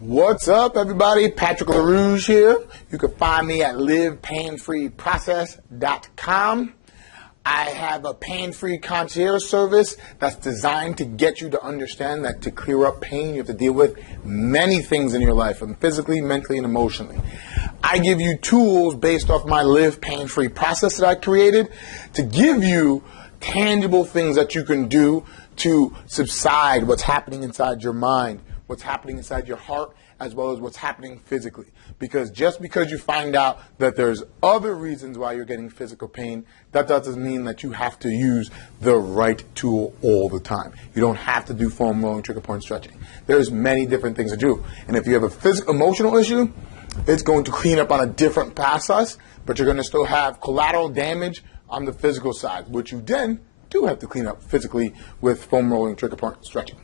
What's up, everybody? Patrick LaRouge here. You can find me at livepainfreeprocess.com. I have a pain-free concierge service that's designed to get you to understand that to clear up pain, you have to deal with many things in your life, and physically, mentally, and emotionally. I give you tools based off my Live Pain-Free process that I created to give you tangible things that you can do to subside what's happening inside your mind, what's happening inside your heart, as well as what's happening physically. Because just because you find out that there's other reasons why you're getting physical pain, that doesn't mean that you have to use the right tool all the time. You don't have to do foam rolling, trigger point stretching. There's many different things to do. And if you have a physical, emotional issue, it's going to clean up on a different process, but you're going to still have collateral damage on the physical side, which you then do have to clean up physically with foam rolling, trigger point stretching.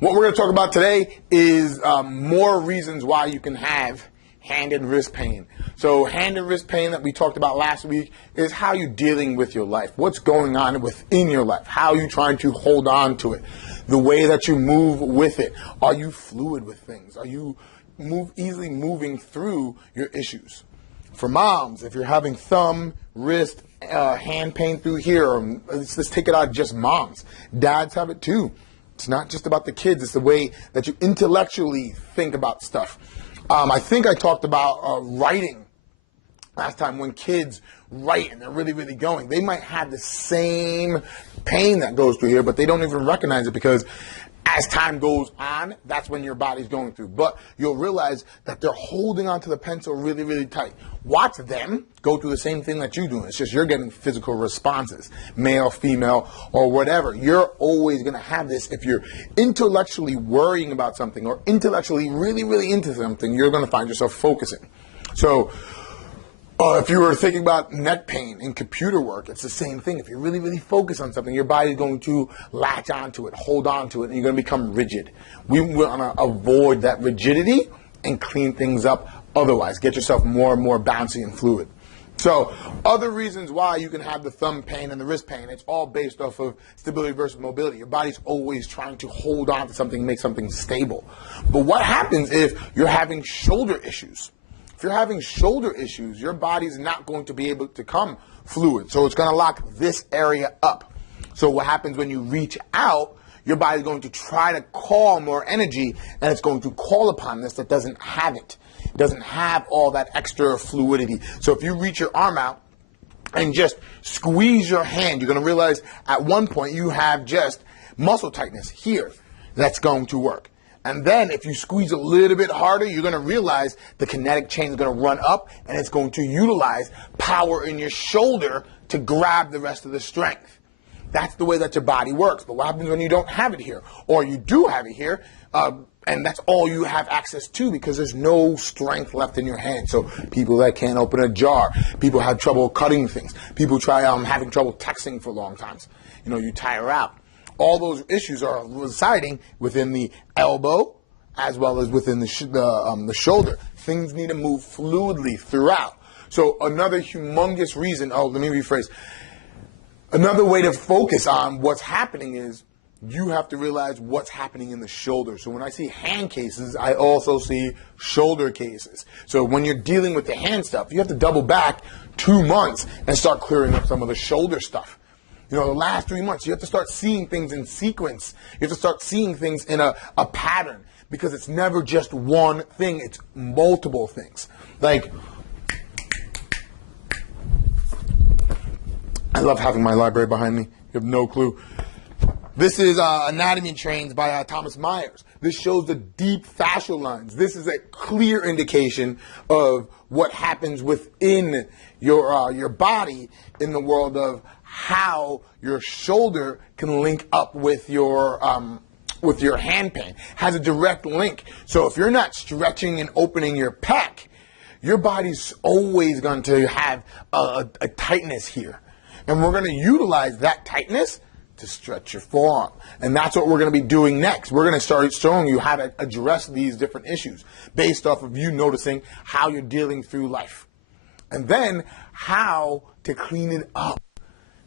What we're going to talk about today is more reasons why you can have hand and wrist pain. So hand and wrist pain that we talked about last week is how you're dealing with your life. What's going on within your life? How are you trying to hold on to it? The way that you move with it. Are you fluid with things? Are you easily moving through your issues? For moms, if you're having thumb, wrist, hand pain through here, let's take it out just moms. Dads have it too. It's not just about the kids. It's the way that you intellectually think about stuff. I think I talked about writing last time. When kids write and they're really, really going, they might have the same pain that goes through here, but they don't even recognize it because as time goes on, that's when your body's going through. But you'll realize that they're holding onto the pencil really, really tight. Watch them go through the same thing that you do. It's just you're getting physical responses, male, female, or whatever. You're always going to have this. If you're intellectually worrying about something or intellectually really, really into something, you're going to find yourself focusing. So if you were thinking about neck pain in computer work, it's the same thing. If you really, really focus on something, your body's going to latch onto it, hold on to it, and you're going to become rigid. We want to avoid that rigidity and clean things up otherwise. Get yourself more and more bouncy and fluid. So other reasons why you can have the thumb pain and the wrist pain, it's all based off of stability versus mobility. Your body's always trying to hold on to something, make something stable. But what happens if you're having shoulder issues? If you're having shoulder issues, your body's not going to be able to come fluid. So it's going to lock this area up. So what happens when you reach out, your body's going to try to call more energy, and it's going to call upon this that doesn't have it. It doesn't have all that extra fluidity. So if you reach your arm out and just squeeze your hand, you're going to realize at one point you have just muscle tightness here. That's going to work. And then if you squeeze a little bit harder, you're going to realize the kinetic chain is going to run up, and it's going to utilize power in your shoulder to grab the rest of the strength. That's the way that your body works. But what happens when you don't have it here? Or you do have it here, and that's all you have access to because there's no strength left in your hand. So people that can't open a jar, people have trouble cutting things, people try having trouble texting for long times. You tire out. All those issues are residing within the elbow as well as within the shoulder. Things need to move fluidly throughout. So another humongous reason, let me rephrase. Another way to focus on what's happening is you have to realize what's happening in the shoulder. So when I see hand cases, I also see shoulder cases. So when you're dealing with the hand stuff, you have to double back 2 months and start clearing up some of the shoulder stuff. The last 3 months, you have to start seeing things in sequence. You have to start seeing things in a pattern because it's never just one thing. It's multiple things. Like, I love having my library behind me. You have no clue. This is Anatomy Trains by Thomas Myers. This shows the deep fascial lines. This is a clear indication of what happens within your body in the world of how your shoulder can link up with your hand pain. Has a direct link. So if you're not stretching and opening your pec, your body's always going to have a tightness here. And we're going to utilize that tightness to stretch your forearm. And that's what we're going to be doing next. We're going to start showing you how to address these different issues based off of you noticing how you're dealing through life. And then how to clean it up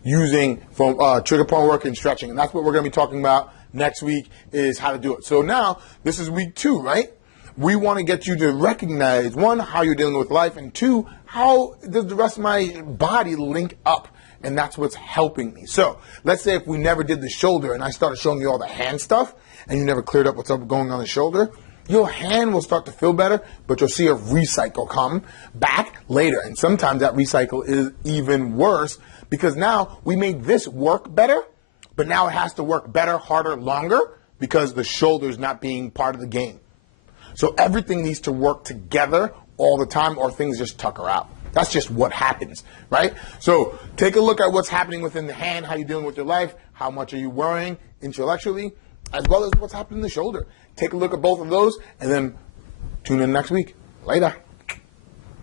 using from trigger point work and stretching. And that's what we're going to be talking about Next week is how to do it. So now, this is week 2, right? We want to get you to recognize, 1, how you're dealing with life, and 2, how does the rest of my body link up? And that's what's helping me. So let's say if we never did the shoulder and I started showing you all the hand stuff and you never cleared up what's up going on the shoulder, your hand will start to feel better, but you'll see a recycle come back later. And sometimes that recycle is even worse because now we made this work better, but now it has to work better, harder, longer because the shoulder is not being part of the game. So everything needs to work together all the time or things just tucker out. That's just what happens, right? So take a look at what's happening within the hand, how you're dealing with your life, how much are you worrying intellectually, as well as what's happening in the shoulder. Take a look at both of those and then tune in next week. Later.